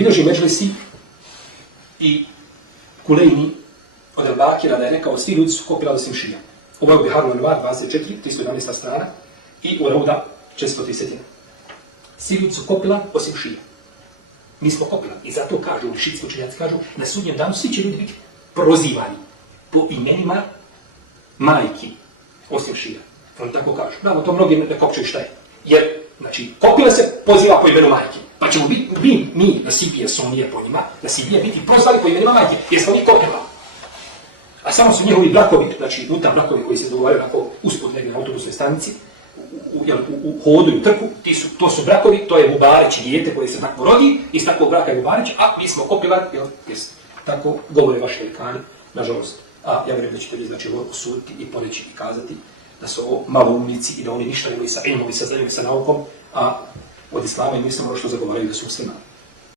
Bilježi Međlisi i Kulejni od Al-Bakira da je rekao svi ljudi su kopirali osim šija. Ovo je u Biharu Anvar 24, 311 strana i u Rauda 430. Svi ljudi su kopila osim šija. Mi smo kopila i zato kažu, šiitski učenjaci kažu, na sudnjem danu svi će ljudi biti prozivani po imenima majki osim šija. Oni tako kažu. Naravno, to mnogi ne kopčaju šta je. Jer, znači, kopila se poziva po imenu majke. Pa ćemo biti, mi, Nasibije, Sonije po njima, Nasibije biti prozvali po imenima majke, jer smo mi kopila. A samo su njihovi brakovi, znači, unutar brakovi koji se dogovaraju onako uspod negdje na autobusnoj stanici, u hodu i u trku, to su brakovi, to je Mubarić i dijete koje se tako rodi, iz takvog braka je Mubarić, a mi smo kopila, jest, tako govore vaše velikani, nažalost. A ja vjerujem da ćete vi, znači, ovo osuditi i poreći i kazati da su ovo malo umnici i da oni ništa imaju sa ilmom i sa znanjem i sa naukom, a od islama i mislimo ono što zagovaraju da su muslimani.